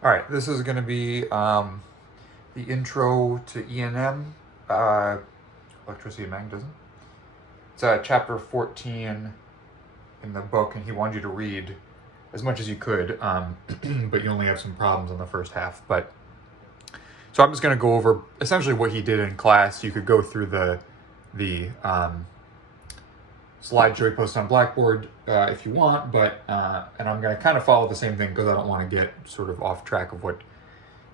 All right, this is going to be the intro to E&M, electricity and magnetism. It's chapter 14 in the book, and he wanted you to read as much as you could, but you only have some problems in the first half. So I'm just going to go over essentially what he did in class. You could go through the slideshow he posted on Blackboard if you want, and I'm going to kind of follow the same thing because I don't want to get sort of off track of what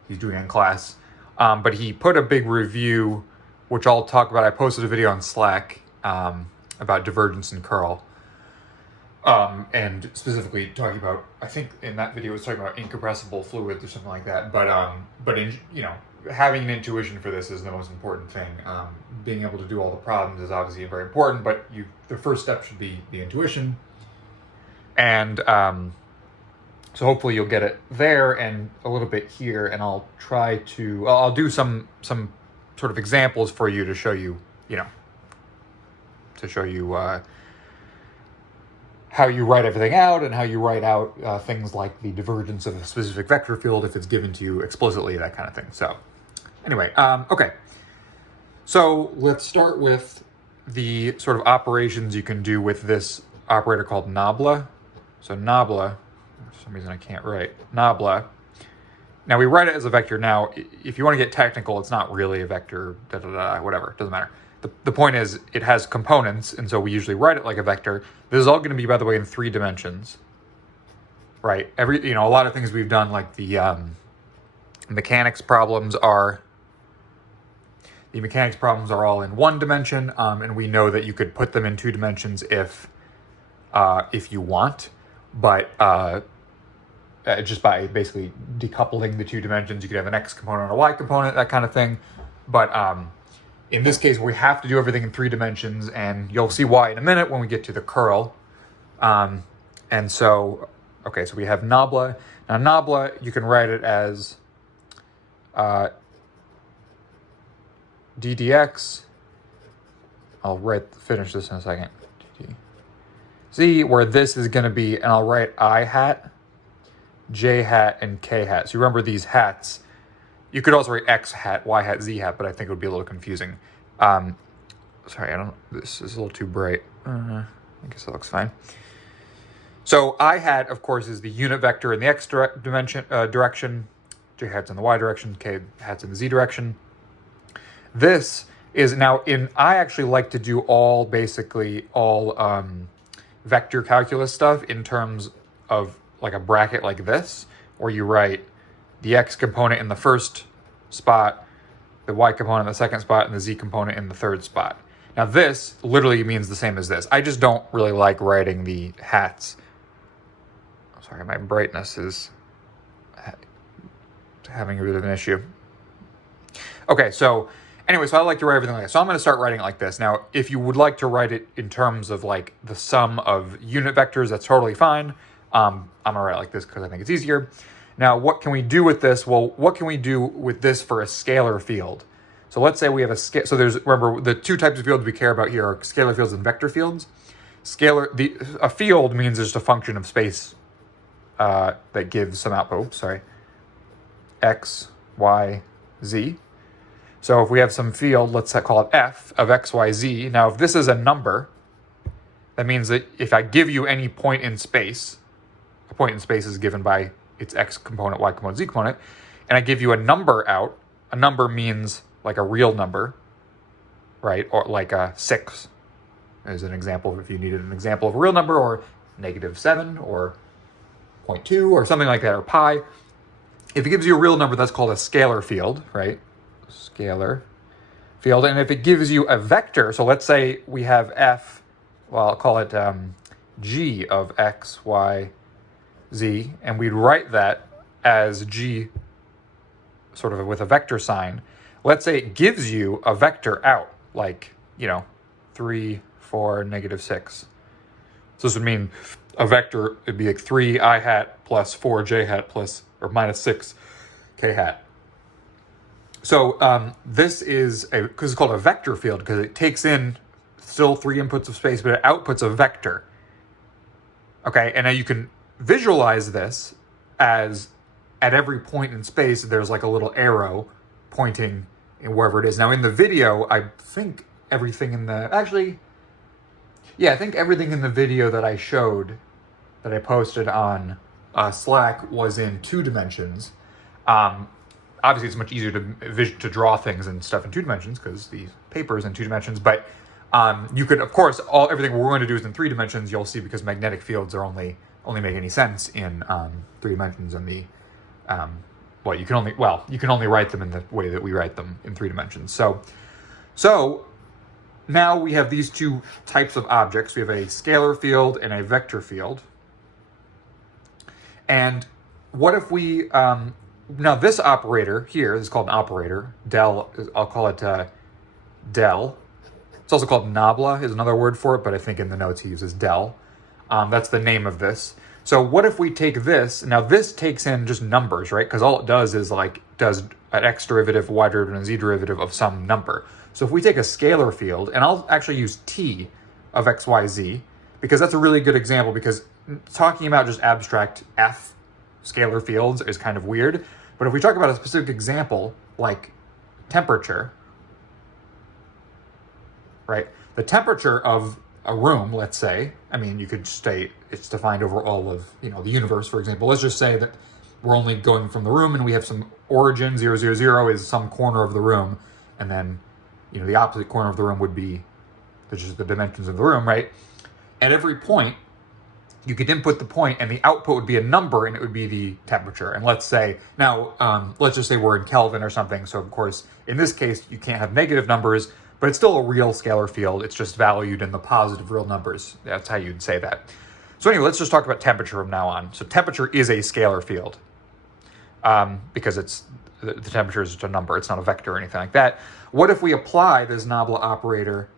he's doing in class. But he put a big review, which I'll talk about. I posted a video on Slack about divergence and curl, and specifically talking about, I think in that video it was talking about incompressible fluids or something like that. But in, having an intuition for this is the most important thing. Being able to do all the problems is obviously very important, but the first step should be the intuition. And so hopefully you'll get it there and a little bit here, and I'll do some sort of examples for you to show you, how you write everything out and how you write out things like the divergence of a specific vector field if it's given to you explicitly, that kind of thing. So anyway, okay. So let's start with the sort of operations you can do with this operator called nabla. So nabla, for some reason I can't write, nabla. Now we write it as a vector. Now, if you want to get technical, it's not really a vector, whatever, it doesn't matter. The point is it has components, and so we usually write it like a vector. This is all going to be, by the way, in 3 dimensions, right? A lot of things we've done, like the mechanics problems are all in 1 dimension, and we know that you could put them in 2 dimensions if you want, but just by basically decoupling the 2 dimensions, you could have an X component and a Y component, that kind of thing. But in this case, we have to do everything in 3 dimensions, and you'll see why in a minute when we get to the curl. And so, okay, so we have nabla. Now nabla, you can write it as ddx. I'll finish this in a second. See where this is going to be, and I'll write I hat, J hat, and K hat. So you remember these hats. You could also write X hat, Y hat, Z hat, but I think it would be a little confusing. Sorry, this is a little too bright. I guess that looks fine. So I hat, of course, is the unit vector in the X direction. J hat's in the Y direction, K hat's in the Z direction. This is now I actually like to do all vector calculus stuff in terms of like a bracket like this, where you write the X component in the first spot, the Y component in the second spot, and the Z component in the third spot. Now this literally means the same as this. I just don't really like writing the hats. Sorry, my brightness is having a bit of an issue. Okay, so anyway, so I like to write everything like this. So I'm going to start writing it like this. Now, if you would like to write it in terms of like the sum of unit vectors, that's totally fine. I'm going to write it like this because I think it's easier. Now, what can we do with this? Well, what can we do with this for a scalar field? So let's say we have so remember, the 2 types of fields we care about here are scalar fields and vector fields. A field means it's just a function of space that gives some output. X, Y, Z. So if we have some field, let's call it F of X, Y, Z. Now, if this is a number, that means that if I give you any point in space, a point in space is given by its X component, Y component, Z component, and I give you a number out. A number means like a real number, right? Or like a 6 as an example, if you needed an example of a real number, or -7 or 0.2 or something like that, or pi. If it gives you a real number, that's called a scalar field, right? Scalar field. And if it gives you a vector, so let's say we have F, well, I'll call it G of X, Y, Z, and we'd write that as G sort of with a vector sign. Let's say it gives you a vector out, like, 3, 4, -6. So this would mean a vector, it'd be like 3 I hat plus 4 J hat plus, or -6 K hat. So this is because it's called a vector field, because it takes in still 3 inputs of space, but it outputs a vector. Okay, and now you can visualize this as at every point in space, there's like a little arrow pointing in wherever it is. Now in the video, I think everything in the, actually, yeah, I think everything in the video that I showed, that I posted on Slack, was in 2 dimensions. Obviously, it's much easier to draw things and stuff in 2 dimensions because the paper is in 2 dimensions. But you could, of course, everything we're going to do is in 3 dimensions. You'll see, because magnetic fields are only make any sense in 3 dimensions. And the you can only write them in the way that we write them in 3 dimensions. So now we have these 2 types of objects. We have a scalar field and a vector field. And what if we, now this operator here, this is called an operator, del, I'll call it del. It's also called nabla, is another word for it, but I think in the notes he uses del. That's the name of this. So what if we take this, now this takes in just numbers, right? Because all it does is does an x derivative, y derivative, and z derivative of some number. So if we take a scalar field, and I'll actually use t of x, y, z, because that's a really good example, because talking about just abstract f scalar fields is kind of weird. But if we talk about a specific example, like temperature, right? The temperature of a room, let's say, I mean, you could state it's defined over all of, the universe, for example. Let's just say that we're only going from the room and we have some origin, 0, 0, 0 is some corner of the room. And then, the opposite corner of the room would be just the dimensions of the room, right? At every point, you could input the point and the output would be a number and it would be the temperature. And let's say, now, let's just say we're in Kelvin or something. So of course, in this case, you can't have negative numbers, but it's still a real scalar field. It's just valued in the positive real numbers. That's how you'd say that. So anyway, let's just talk about temperature from now on. So temperature is a scalar field because the temperature is just a number. It's not a vector or anything like that. What if we apply this nabla operator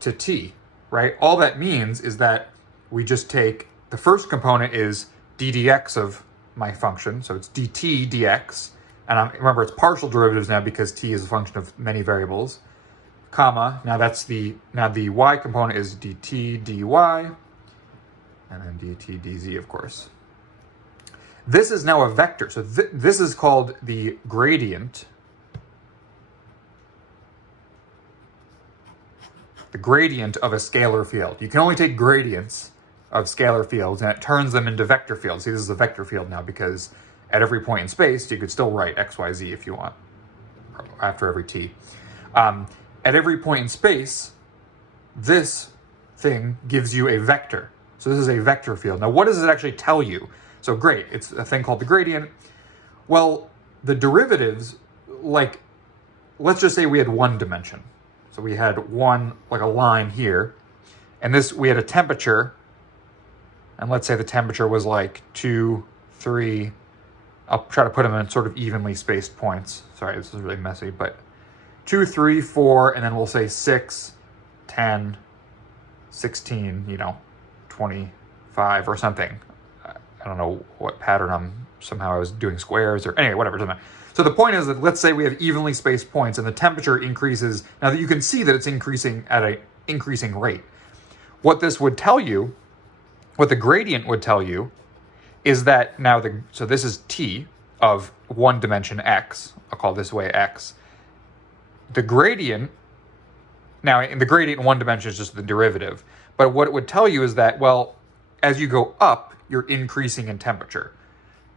to t, right? All that means is that we just take, the first component is d dx of my function. So it's dt dx. And remember, it's partial derivatives now because t is a function of many variables. Comma, now the y component is dt dy, and then dt dz, of course. This is now a vector. So this is called the gradient. The gradient of a scalar field. You can only take gradients of scalar fields and it turns them into vector fields. See, this is a vector field now because at every point in space, you could still write x, y, z if you want, after every t. At every point in space, this thing gives you a vector. So this is a vector field. Now, what does it actually tell you? So great, it's a thing called the gradient. Well, the derivatives, let's just say we had 1 dimension. So we had one, like a line here, and we had a temperature, and let's say the temperature was like 2, 3, I'll try to put them in sort of evenly spaced points. Sorry, this is really messy, but 2, 3, 4, and then we'll say 6, 10, 16, 25 or something. I don't know what pattern somehow I was doing squares or anyway, whatever, doesn't matter. So the point is that let's say we have evenly spaced points and the temperature increases. Now that you can see that it's increasing at an increasing rate. What this would tell you, what the gradient would tell you, is that now so this is t of 1 dimension x. I'll call this way x. The gradient, now in the gradient in 1 dimension is just the derivative. But what it would tell you is that, well, as you go up, you're increasing in temperature.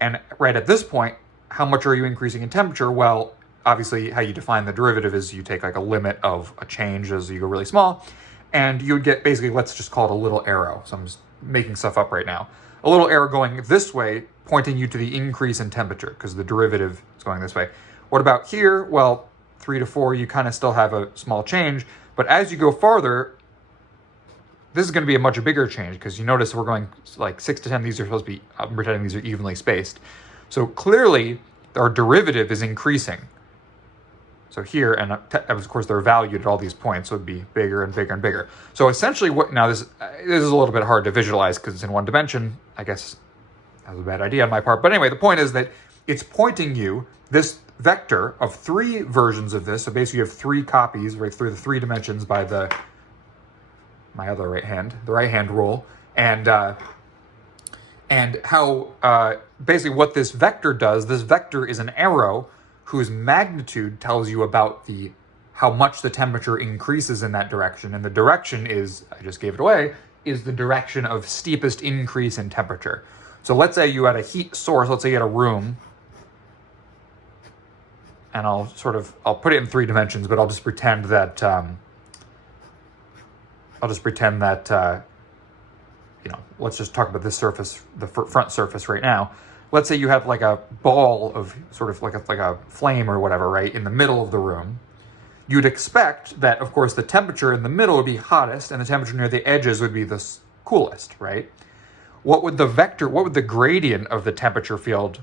And right at this point, how much are you increasing in temperature? Well, obviously how you define the derivative is you take like a limit of a change as you go really small, and you would get basically, let's just call it a little arrow. So I'm just making stuff up right now. A little arrow going this way, pointing you to the increase in temperature because the derivative is going this way. What about here? Well, 3 to 4, you kind of still have a small change, but as you go farther, this is going to be a much bigger change because you notice we're going like 6 to 10. These are supposed to be, I'm pretending these are evenly spaced. So clearly our derivative is increasing. So here, and of course they're valued at all these points, so it'd be bigger and bigger and bigger. So essentially now this is a little bit hard to visualize because it's in 1 dimension. I guess that was a bad idea on my part. But anyway, the point is that it's pointing you this vector of 3 versions of this. So basically you have 3 copies right through the 3 dimensions by my other right hand, the right hand rule. And And how, basically what this vector does, this vector is an arrow whose magnitude tells you about how much the temperature increases in that direction. And the direction is, I just gave it away, is the direction of steepest increase in temperature. So let's say you had a heat source, let's say you had a room, and I'll put it in 3 dimensions, but I'll just pretend that, let's just talk about this surface, the front surface right now. Let's say you have like a ball of sort of like a flame or whatever, right, in the middle of the room. You'd expect that, of course, the temperature in the middle would be hottest and the temperature near the edges would be the coolest, right? What would the gradient of the temperature field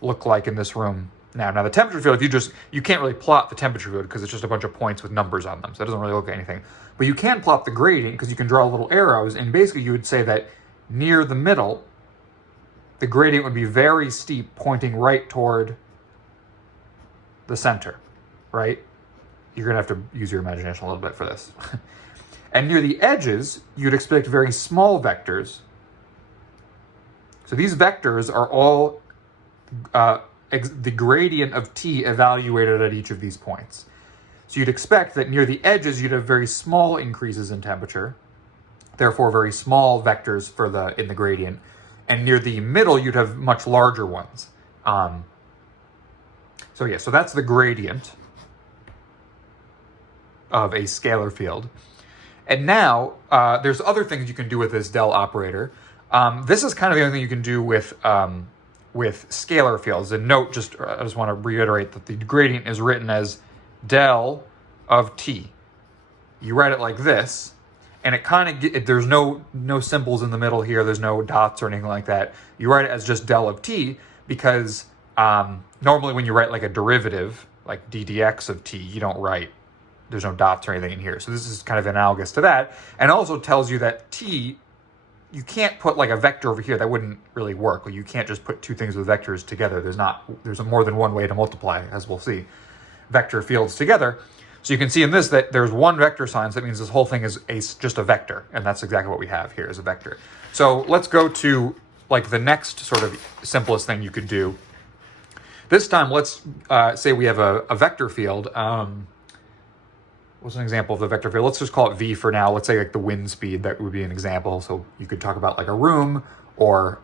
look like in this room now? Now the temperature field, you can't really plot the temperature field because it's just a bunch of points with numbers on them, so it doesn't really look at anything. But you can plot the gradient because you can draw little arrows, and basically you would say that near the middle, the gradient would be very steep, pointing right toward the center, right? You're gonna have to use your imagination a little bit for this. And near the edges, you'd expect very small vectors. So these vectors are all the gradient of t evaluated at each of these points. So you'd expect that near the edges, you'd have very small increases in temperature, therefore very small vectors in the gradient. And near the middle, you'd have much larger ones. So that's the gradient of a scalar field. And now, there's other things you can do with this del operator. This is kind of the only thing you can do with scalar fields. And note, I just want to reiterate that the gradient is written as del of t. You write it like this, and it kind of there's no symbols in the middle here. There's no dots or anything like that. You write it as just del of t because normally when you write like a derivative, like d dx of t, you don't write, there's no dots or anything in here. So this is kind of analogous to that, and also tells you that t, you can't put like a vector over here. That wouldn't really work. Like, you can't just put two things with vectors together. There's more than one way to multiply, as we'll see, vector fields together. So you can see in this that there's one vector sign, so that means this whole thing is just a vector, and that's exactly what we have here is a vector. So let's go to like the next sort of simplest thing you could do. This time, let's say we have a vector field. What's an example of the vector field? Let's just call it v for now. Let's say like the wind speed, that would be an example. So you could talk about like a room or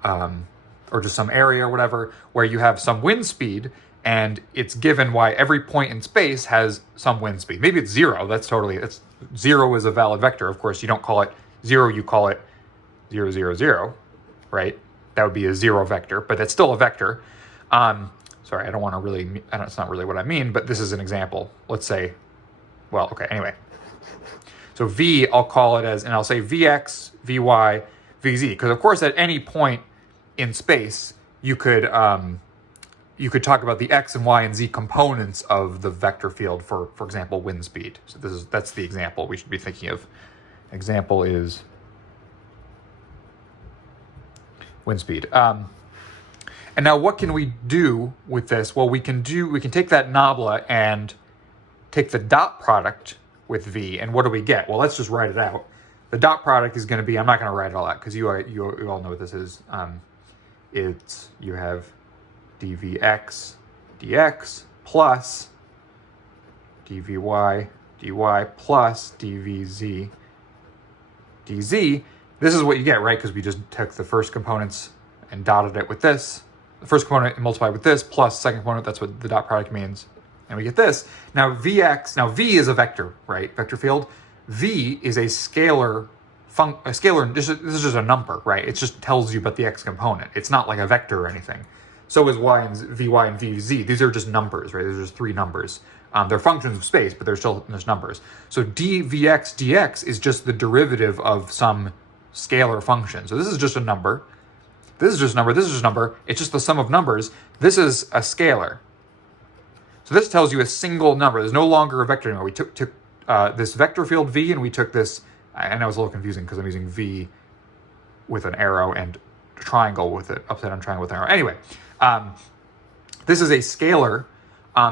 just some area or whatever, where you have some wind speed, and it's given why every point in space has some wind speed. Maybe it's 0. Zero is a valid vector. Of course, you don't call it 0, you call it 0, 0, 0, right? That would be a 0 vector, but that's still a vector. Sorry, it's not really what I mean, but this is an example. Let's say, well, okay, anyway. So v, I'll call it as, and I'll say vx, vy, vz, because of course at any point in space, you could talk about the x and y and z components of the vector field for example, wind speed. So that's the example we should be thinking of. Example is wind speed. And now what can we do with this? Well, we can take that nabla and take the dot product with v, and what do we get? Well, let's just write it out. The dot product is going to be, I'm not going to write it all out because you all know what this is. You have dvx dx plus dvy dy plus dvz dz. This is what you get, right? Because we just took the first components and dotted it with this. The first component multiplied with this plus second component. That's what the dot product means. And we get this. Now vx, now v is a vector, right? Vector field. V is a scalar, this is just a number, right? It just tells you about the x component. It's not like a vector or anything. So is y and vy and vz. These are just numbers, right? These are just 3 numbers. They're functions of space, but they're still just numbers. So dvx dx is just the derivative of some scalar function. So this is just a number. This is just a number. This is just a number. It's just the sum of numbers. This is a scalar. So this tells you a single number. There's no longer a vector anymore. We took this vector field v, and we took this. I know it's a little confusing because I'm using v with an arrow and a triangle with it, upside down triangle with an arrow. Anyway, this is a scalar.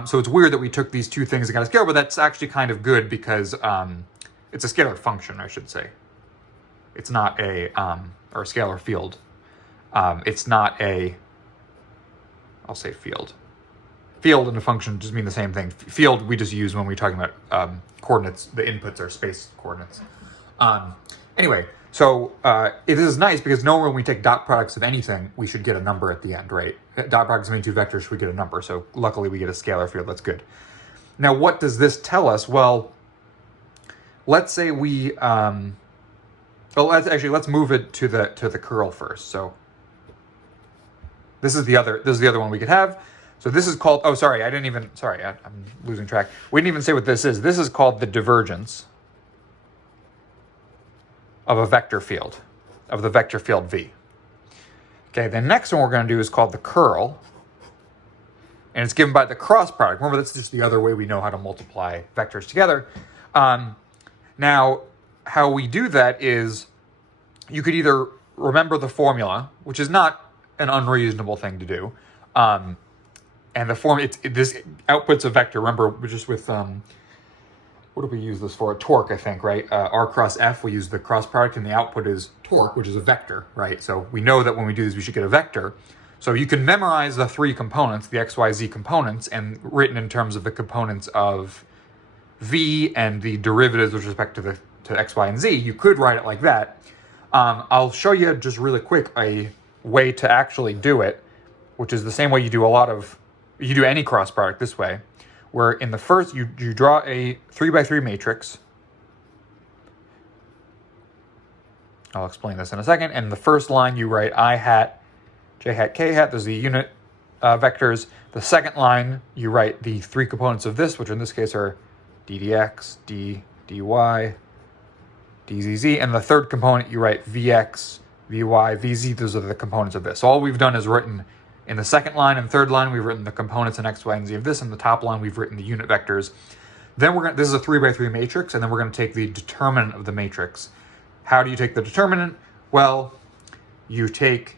So it's weird that we took these two things and got a scalar, but that's actually kind of good because it's a scalar function, I should say. It's not or a scalar field. It's not a, I'll say field. Field and a function just mean the same thing. Field we just use when we're talking about coordinates. The inputs are space coordinates. Anyway, so this is nice because normally when we take dot products of anything, we should get a number at the end, right? Dot products of any two vectors, we get a number. So luckily we get a scalar field. That's good. Now, what does this tell us? Well, let's say we, let's move it to the curl first. So this is the other one we could have. So this is called, I'm losing track. We didn't even say what this is. This is called the divergence of a vector field, of the vector field V. Okay, the next one we're going to do is called the curl, and it's given by the cross product. Remember, that's just the other way we know how to multiply vectors together. Now, how we do that is you could either remember the formula, which is not an unreasonable thing to do, and the form, this outputs a vector. Remember, we're just with, what do we use this for? Torque, I think, right? R cross F, we use the cross product, and the output is torque, which is a vector, right? So we know that when we do this, we should get a vector. So you can memorize the three components, the X, Y, Z components, and written in terms of the components of V and the derivatives with respect to X, Y, and Z. You could write it like that. I'll show you just really quick a way to actually do it, which is the same way you do any cross product this way, where in the first, you draw a 3x3 matrix. I'll explain this in a second. And the first line, you write I hat, j hat, k hat. Those are the unit vectors. The second line, you write the three components of this, which in this case are d dx, d dy, dzz. And the third component, you write vx, vy, vz. Those are the components of this. So all we've done is written in the second line and third line, we've written the components in X, Y, and Z of this. In the top line, we've written the unit vectors. Then this is a 3x3 matrix, and then we're going to take the determinant of the matrix. How do you take the determinant? Well, you take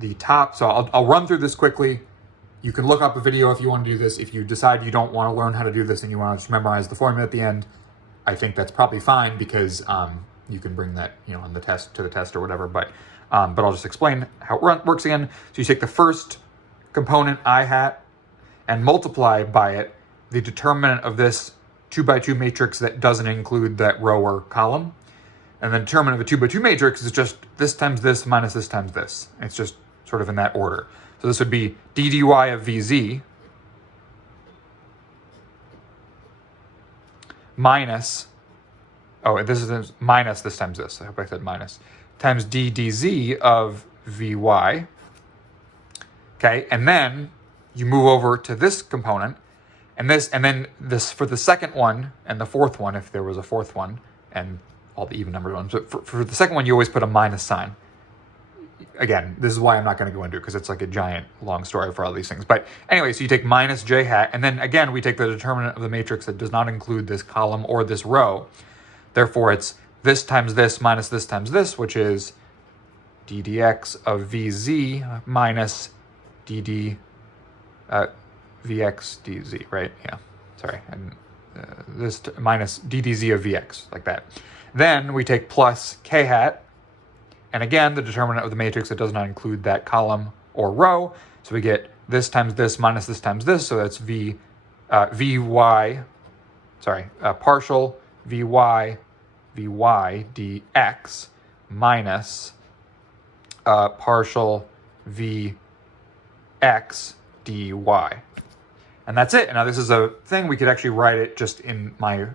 the top. So I'll run through this quickly. You can look up a video if you want to do this. If you decide you don't want to learn how to do this and you want to just memorize the formula at the end, I think that's probably fine because you can bring that, on the test to the test or whatever. But I'll just explain how it works again. So you take the first component, I hat, and multiply by it the determinant of this 2x2 matrix that doesn't include that row or column. And the determinant of a 2x2 matrix is just this times this minus this times this. It's just sort of in that order. So this would be d dy of vz minus, this is minus this times this. I hope I said minus. Times d dz of vy. Okay, and then you move over to this component, and then this for the second one and the fourth one, if there was a fourth one, and all the even numbered ones. But for the second one, you always put a minus sign. Again, this is why I'm not going to go into it, because it's like a giant long story for all these things. But anyway, so you take minus j hat, and then again, we take the determinant of the matrix that does not include this column or this row. Therefore, it's this times this minus this times this, which is d dx of vz minus vx dz, right? Yeah, sorry. And this minus d dz of vx, like that. Then we take plus k hat, and again, the determinant of the matrix that does not include that column or row. So we get this times this minus this times this, so that's partial vy dx minus partial vx dy. And that's it. And now this is a thing, we could actually write it just in the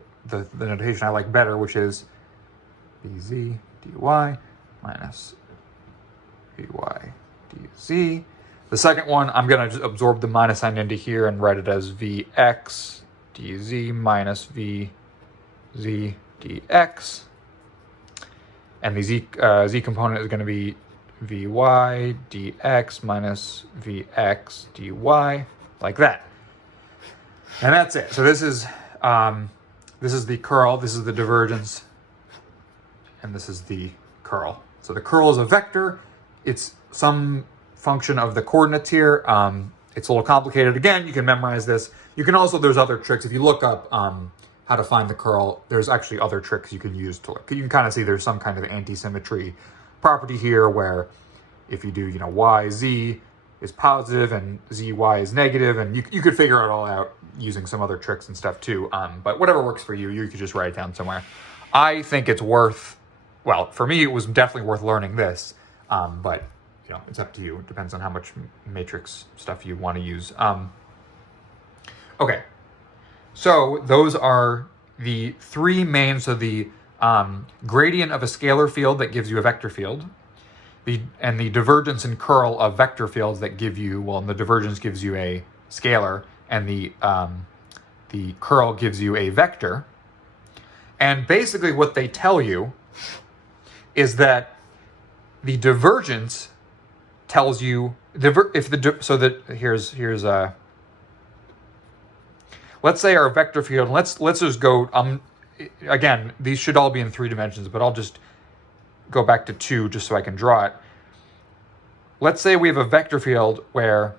notation I like better, which is vz dy minus vy dz. The second one, I'm going to just absorb the minus sign into here and write it as vx dz minus vz dx. And the z component is going to be vy dx minus vx dy, like that. And that's it. So this is the curl, this is the divergence, and this is the curl. So the curl is a vector. It's some function of the coordinates here. It's a little complicated. Again, you can memorize this. You can also, there's other tricks. If you look up how to find the curl, there's actually other tricks you can use to look. You can kind of see there's some kind of anti-symmetry property here where if you do, you know, y, z is positive and zy is negative, and you could figure it all out using some other tricks and stuff too. But whatever works for you, you could just write it down somewhere. I think it's worth, well, for me, it was definitely worth learning this, but you know, it's up to you. It depends on how much matrix stuff you want to use. Okay, so those are the three main, so the gradient of a scalar field that gives you a vector field, and the divergence and curl of vector fields that give you, well, the divergence gives you a scalar, and the curl gives you a vector. And basically what they tell you is that the divergence tells you, here's let's say our vector field, let's just go, again, these should all be in 3 dimensions, but I'll just go back to 2 just so I can draw it. Let's say we have a vector field where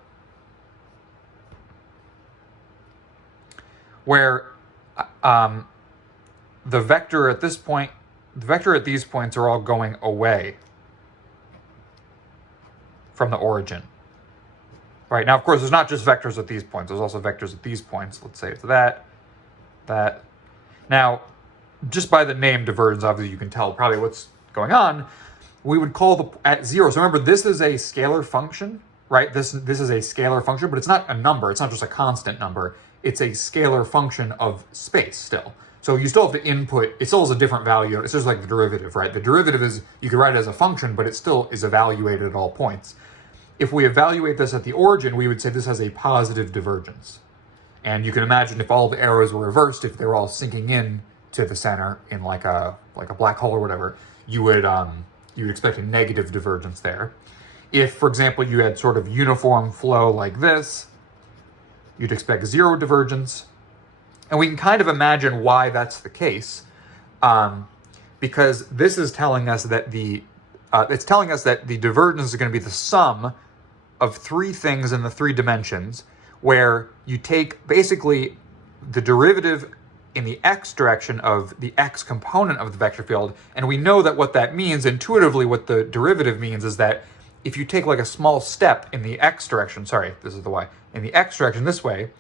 the vector at this point, the vector at these points are all going away from the origin. Right, now of course there's not just vectors at these points, there's also vectors at these points. Let's say it's that. Now, just by the name divergence, obviously you can tell probably what's going on. We would call at 0. So remember, this is a scalar function, right? This is a scalar function, but it's not a number. It's not just a constant number. It's a scalar function of space still. So you still have to input, it still has a different value. It's just like the derivative, right? The derivative is, you can write it as a function, but it still is evaluated at all points. If we evaluate this at the origin, we would say this has a positive divergence. And you can imagine if all the arrows were reversed, if they're all sinking in to the center in like a black hole or whatever, you would expect a negative divergence there. If, for example, you had sort of uniform flow like this, you'd expect 0 divergence. And we can kind of imagine why that's the case, because this is telling us that it's telling us that the divergence is going to be the sum of 3 things in the 3 dimensions, where you take basically the derivative in the x direction of the x component of the vector field, and we know that what that means, intuitively what the derivative means is that if you take like a small step in the x direction, sorry, this is the y, in the x direction this way,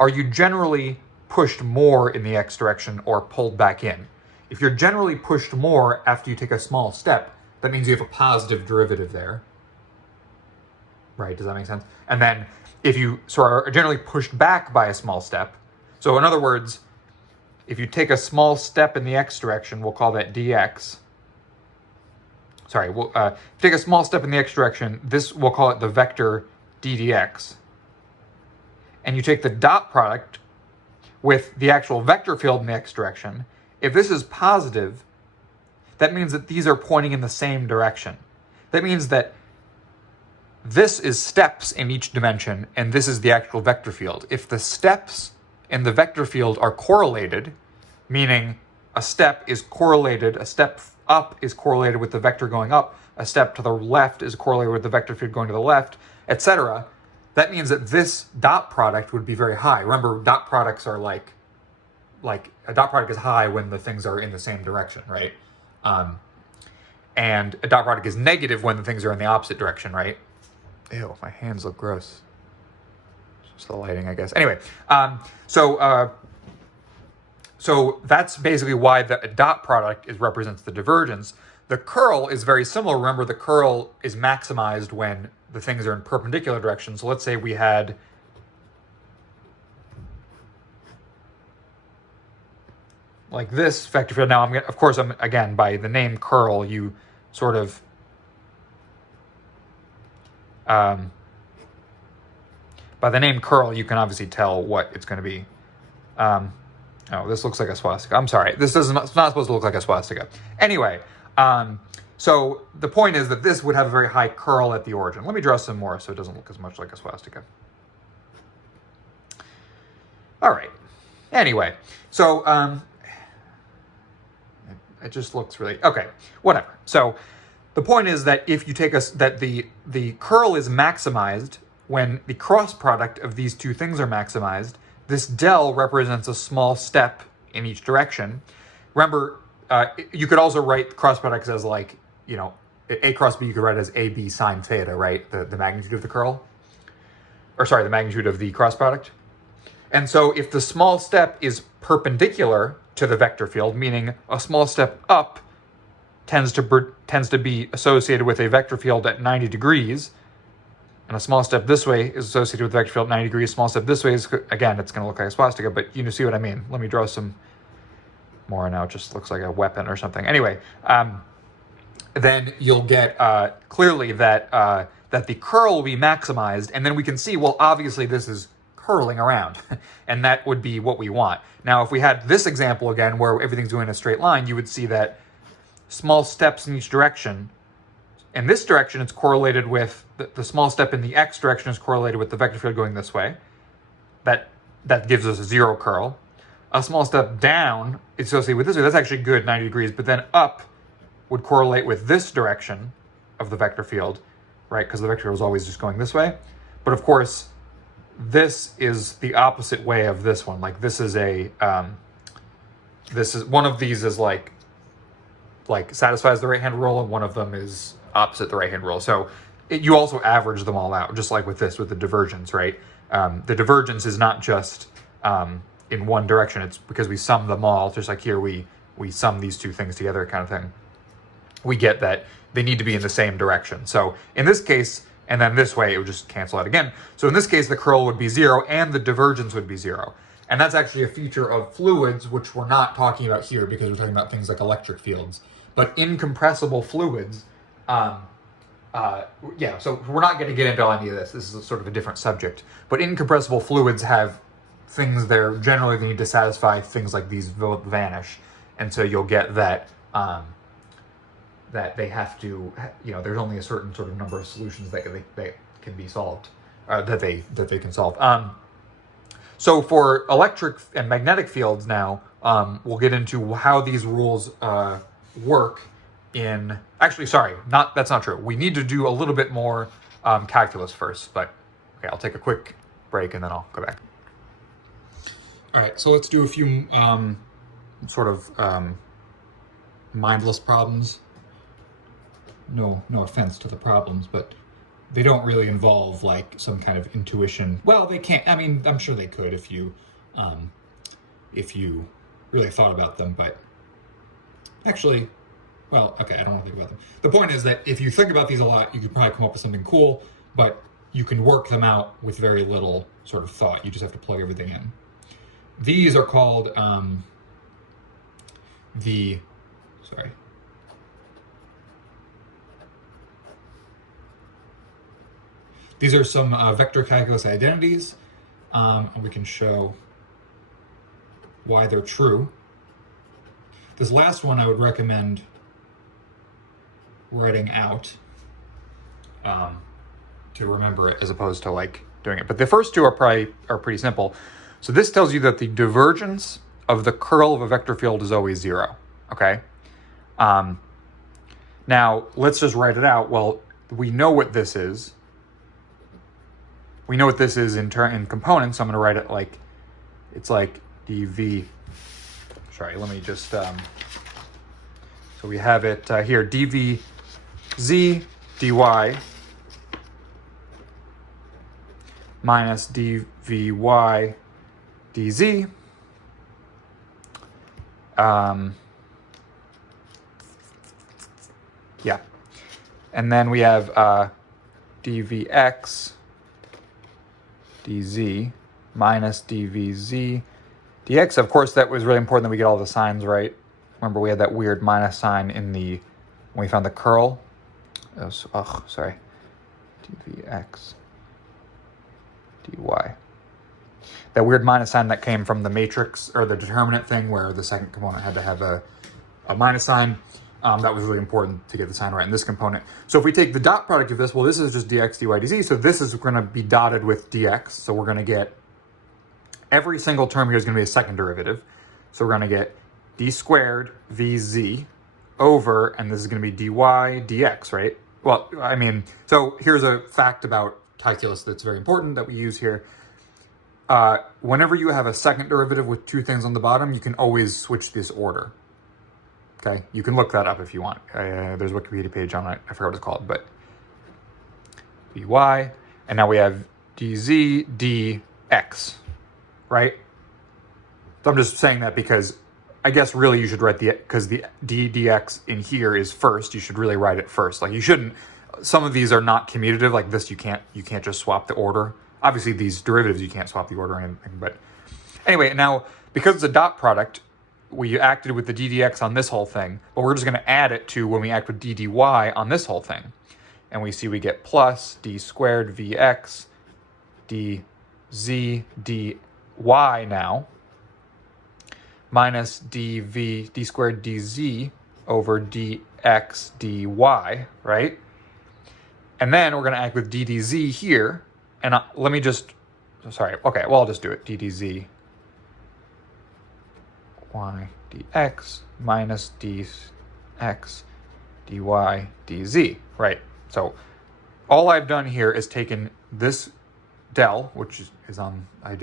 are you generally pushed more in the x direction or pulled back in? If you're generally pushed more after you take a small step, that means you have a positive derivative there. Right, does that make sense? And then if you are generally pushed back by a small step, so in other words, if you take a small step in the x direction, we'll call that dx. Sorry, we'll take a small step in the x direction, we'll call it the vector d dx. And you take the dot product with the actual vector field in the x direction. If this is positive, that means that these are pointing in the same direction. That means that this is steps in each dimension, and this is the actual vector field. If the steps in the vector field are correlated, meaning a step is correlated, a step up is correlated with the vector going up, a step to the left is correlated with the vector field going to the left, etc., that means that this dot product would be very high. Remember, dot products are like a dot product is high when the things are in the same direction, right? And a dot product is negative when the things are in the opposite direction, right? Ew, my hands look gross. It's just the lighting, I guess. Anyway, so that's basically why the dot product represents the divergence. The curl is very similar. Remember, the curl is maximized when the things are in perpendicular directions. So let's say we had like this vector field. Now, I'm again, by the name curl, you sort of by the name curl, you can obviously tell what it's going to be. Oh, this looks like a swastika. I'm sorry. It's not supposed to look like a swastika. Anyway, so the point is that this would have a very high curl at the origin. Let me draw some more so it doesn't look as much like a swastika. All right. Anyway, so it just looks really, okay, whatever. So the point is that if you take that the curl is maximized when the cross product of these two things are maximized. This del represents a small step in each direction. Remember, you could also write cross products as like, you know, A cross B you could write as AB sine theta, right? The magnitude of the curl. Or sorry, the magnitude of the cross product. And so if the small step is perpendicular to the vector field, meaning a small step up tends to be associated with a vector field at 90 degrees, and a small step this way is associated with the vector field at 90 degrees, small step this way is, again, it's going to look like a swastika, but you see what I mean. Let me draw some more now. It just looks like a weapon or something. Anyway, then you'll get clearly that that the curl will be maximized, and then we can see, well, obviously this is curling around, and that would be what we want. Now, if we had this example again, where everything's going in a straight line, you would see that small steps in each direction. In this direction, it's correlated with, the small step in the x direction is correlated with the vector field going this way. That gives us a 0 curl. A small step down is associated with this way. That's actually good, 90 degrees, but then up would correlate with this direction of the vector field, right? Because the vector field is always just going this way. But of course, this is the opposite way of this one. Like this is one of these is like satisfies the right-hand rule, and one of them is opposite the right-hand rule. So you also average them all out, just like with this, with the divergence, right? The divergence is not just in one direction. It's because we sum them all, just like here we sum these two things together kind of thing. We get that they need to be in the same direction. So in this case, and then this way, it would just cancel out again. So in this case, the curl would be 0 and the divergence would be 0. And that's actually a feature of fluids, which we're not talking about here because we're talking about things like electric fields. But incompressible fluids, so we're not going to get into any of this. This is sort of a different subject. But incompressible fluids have things there generally they need to satisfy. Things like these vanish. And so you'll get that that they have to, there's only a certain sort of number of solutions that can be solved, that they can solve. So for electric and magnetic fields now, we'll get into how these rules work in, actually, sorry, that's not true. We need to do a little bit more calculus first, but okay, I'll take a quick break and then I'll go back. All right, so let's do a few mindless problems. No offense to the problems, but they don't really involve like some kind of intuition. Well, they can't. I mean, I'm sure they could if you really thought about them. But actually, well, okay, I don't want to think about them. The point is that if you think about these a lot, you could probably come up with something cool. But you can work them out with very little sort of thought. You just have to plug everything in. These are called These are some vector calculus identities, and we can show why they're true. This last one I would recommend writing out to remember it as opposed to like doing it. But the first two are pretty simple. So this tells you that the divergence of the curl of a vector field is always 0, okay? Now, let's just write it out. Well, we know what this is. We know what this is in components, so I'm going to write it like, it's like dv, sorry, let me just, so we have it here, dv z dy minus dvy dz, yeah, and then we have dvx dz minus dvz dx. Of course, that was really important that we get all the signs right. Remember, we had that weird minus sign when we found the curl. Sorry. dvx dy. That weird minus sign that came from the matrix, or the determinant thing, where the second component had to have a minus sign. That was really important to get the sign right in this component. So if we take the dot product of this, well, this is just dx, dy, dz. So this is going to be dotted with dx. So we're going to get, every single term here is going to be a second derivative. So we're going to get d squared vz over, and this is going to be dy dx, right? Well, I mean, so here's a fact about calculus that's very important that we use here. Whenever you have a second derivative with two things on the bottom, you can always switch this order. Okay, you can look that up if you want. There's a Wikipedia page on it. I forgot what it's called, but dy, and now we have dz dx, right? So I'm just saying that because I guess really you should write because the dx in here is first. You should really write it first. Like you shouldn't. Some of these are not commutative, like this. You can't just swap the order. Obviously, these derivatives you can't swap the order or anything. But anyway, now because it's a dot product, we acted with the ddx on this whole thing, but we're just going to add it to when we act with ddy on this whole thing. And we see we get plus d squared vx dz dy now minus d squared dz over dx dy, right? And then we're going to act with ddz here. And let me just, sorry, okay, well, I'll just do it. ddz y dx minus dx dy dz, right? So all I've done here is taken this del, which is on, I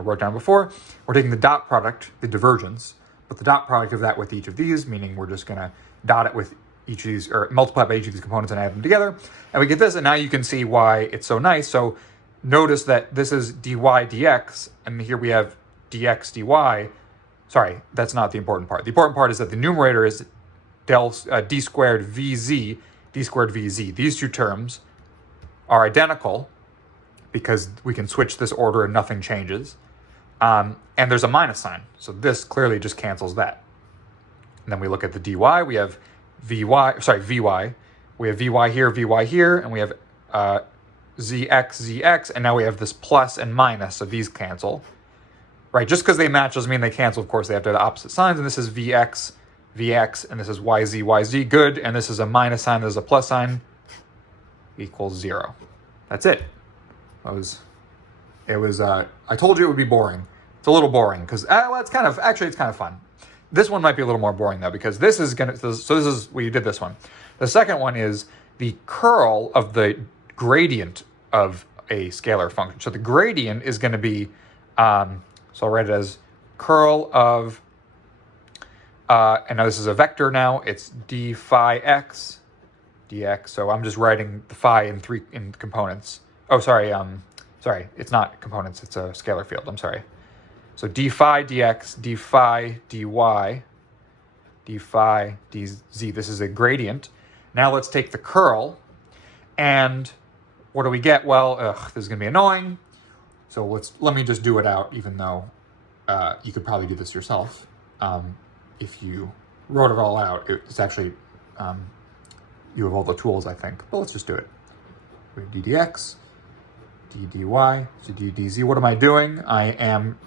wrote down before. We're taking the dot product, the divergence, but the dot product of that with each of these, meaning we're just going to dot it with each of these, or multiply by each of these components and add them together. And we get this, and now you can see why it's so nice. So notice that this is dy dx, and here we have dx dy. Sorry, that's not the important part. The important part is that the numerator is d squared vz, d squared vz. These two terms are identical because we can switch this order and nothing changes. And there's a minus sign. So this clearly just cancels that. And then we look at the dy. We have vy. We have vy here, and we have zx, and now we have this plus and minus, so these cancel. Right, just because they match doesn't mean they cancel. Of course, they have to have the opposite signs, and this is vx, and this is yz, good, and this is a minus sign, this is a plus sign, equals 0. That's it. I told you it would be boring. It's a little boring, because, well, it's kind of fun. This one might be a little more boring, though, because this is we did this one. The second one is the curl of the gradient of a scalar function. So the gradient is going to be, so I'll write it as curl of, and now this is a vector now, it's d phi x dx. So I'm just writing the phi in components. Oh, sorry, it's not components, it's a scalar field, I'm sorry. So d phi dx, d phi dy, d phi dz, this is a gradient. Now let's take the curl, and what do we get? Well, this is gonna be annoying. So let me just do it out, even though you could probably do this yourself. If you wrote it all out, it's actually, you have all the tools, I think, but let's just do it. d dx, d dy, so d dz. What am I doing? I am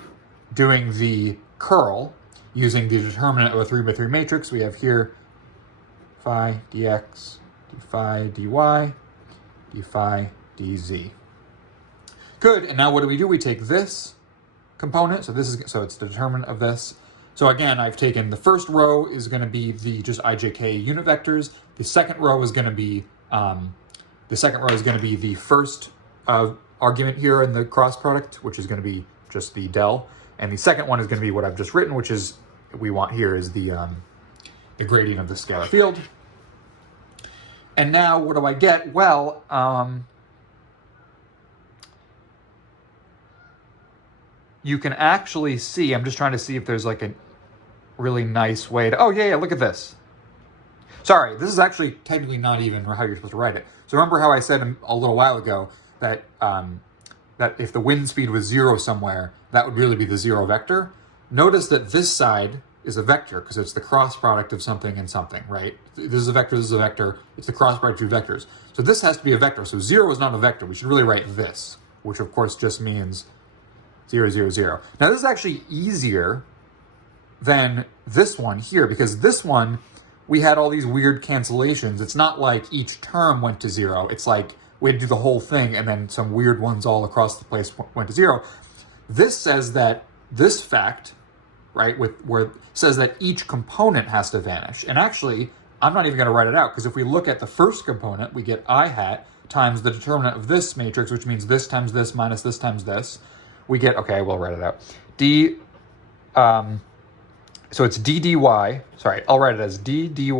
doing the curl using the determinant of a 3x3 matrix. We have here phi dx, d phi dy, d phi dz. Good, and now what do? We take this component, so it's the determinant of this. So again, I've taken the first row is going to be the just ijk unit vectors. The second row is going to be the first argument here in the cross product, which is going to be just the del, and the second one is going to be what I've just written, which is we want here is the gradient of the scalar field. And now what do I get? Well, you can actually see, I'm just trying to see if there's like a really nice way to, oh yeah, look at this. Sorry, this is actually technically not even how you're supposed to write it. So remember how I said a little while ago that that if the wind speed was 0 somewhere, that would really be the 0 vector? Notice that this side is a vector because it's the cross product of something and something, right? This is a vector, this is a vector. It's the cross product of two vectors. So this has to be a vector. So 0 is not a vector. We should really write this, which of course just means 0, 0, 0. Now this is actually easier than this one here, because this one, we had all these weird cancellations. It's not like each term went to 0. It's like we had to do the whole thing and then some weird ones all across the place went to 0. This says that this fact, right, where says that each component has to vanish. And actually, I'm not even going to write it out, because if we look at the first component, we get I hat times the determinant of this matrix, which means this times this minus this times this. We get, okay, we'll write it out. so it's d dy, sorry, I'll write it as d dy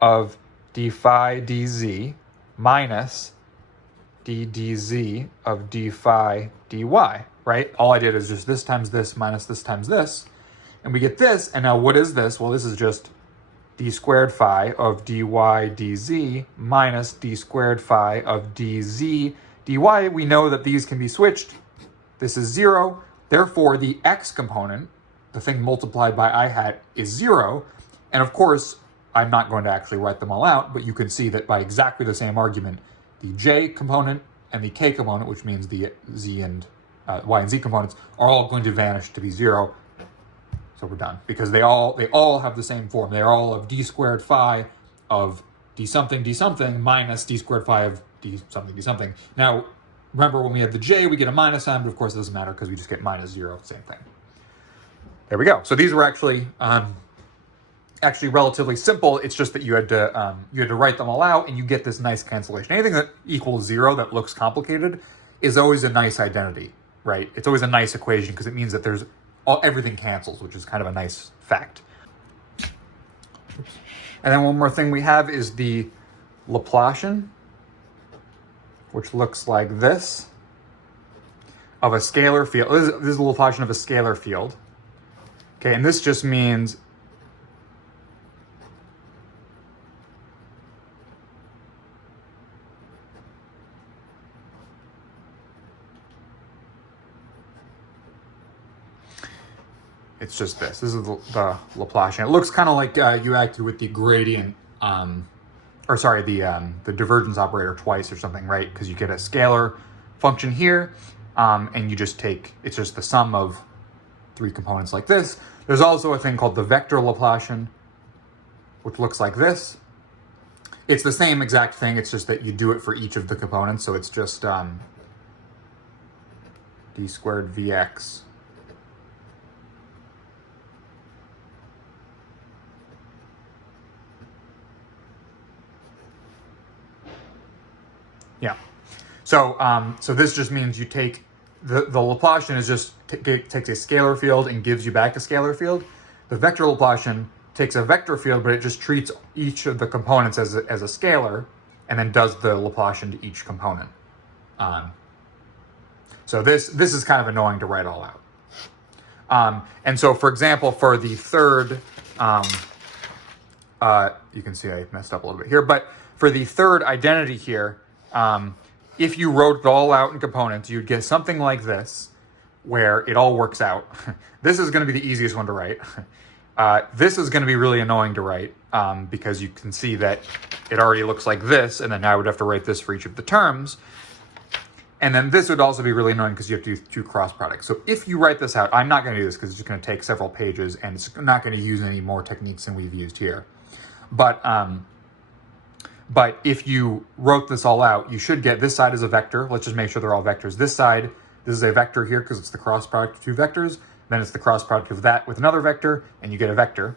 of d phi dz minus d dz of d phi dy, right? All I did is just this times this minus this times this, and we get this, and now what is this? Well, this is just d squared phi of dy dz minus d squared phi of dz dy. We know that these can be switched. This is 0. Therefore, the x component, the thing multiplied by I hat, is 0. And of course, I'm not going to actually write them all out, but you can see that by exactly the same argument, the j component and the k component, which means the z and y and z components, are all going to vanish to be 0. So we're done, because they all have the same form. They're all of d squared phi of d something minus d squared phi of d something. Now, remember when we had the j, we get a minus sign, but of course it doesn't matter because we just get minus 0, same thing. There we go. So these were actually relatively simple. It's just that you had to write them all out, and you get this nice cancellation. Anything that equals 0 that looks complicated is always a nice identity, right? It's always a nice equation because it means that everything cancels, which is kind of a nice fact. And then one more thing we have is the Laplacian, which looks like this, of a scalar field. This is the Laplacian of a scalar field. Okay, and this just means it's just this. This is the Laplacian. It looks kind of like you acted with the gradient, the divergence operator twice or something, right? Because you get a scalar function here, and you just take, it's just the sum of 3 components like this. There's also a thing called the vector Laplacian, which looks like this. It's the same exact thing, it's just that you do it for each of the components, so it's just d squared vx yeah. So this just means you take the Laplacian is just takes a scalar field and gives you back a scalar field. The vector Laplacian takes a vector field, but it just treats each of the components as a scalar, and then does the Laplacian to each component. So this is kind of annoying to write all out. And so, for example, for the third, you can see I messed up a little bit here, but for the third identity here, if you wrote it all out in components, you'd get something like this, where it all works out. This is going to be the easiest one to write. This is going to be really annoying to write because you can see that it already looks like this, and then I would have to write this for each of the terms. And then this would also be really annoying because you have to do 2 cross products. So if you write this out, I'm not going to do this because it's just going to take several pages, and it's not going to use any more techniques than we've used here. But if you wrote this all out, you should get this side as a vector. Let's just make sure they're all vectors. This side, this is a vector here because it's the cross product of 2 vectors. Then it's the cross product of that with another vector, and you get a vector.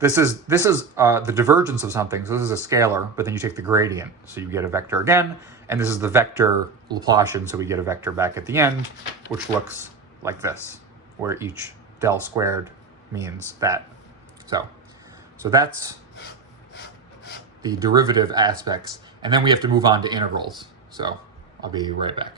This is the divergence of something. So this is a scalar, but then you take the gradient. So you get a vector again. And this is the vector Laplacian, so we get a vector back at the end, which looks like this, where each del squared means that. So that's the derivative aspects. And then we have to move on to integrals. So I'll be right back.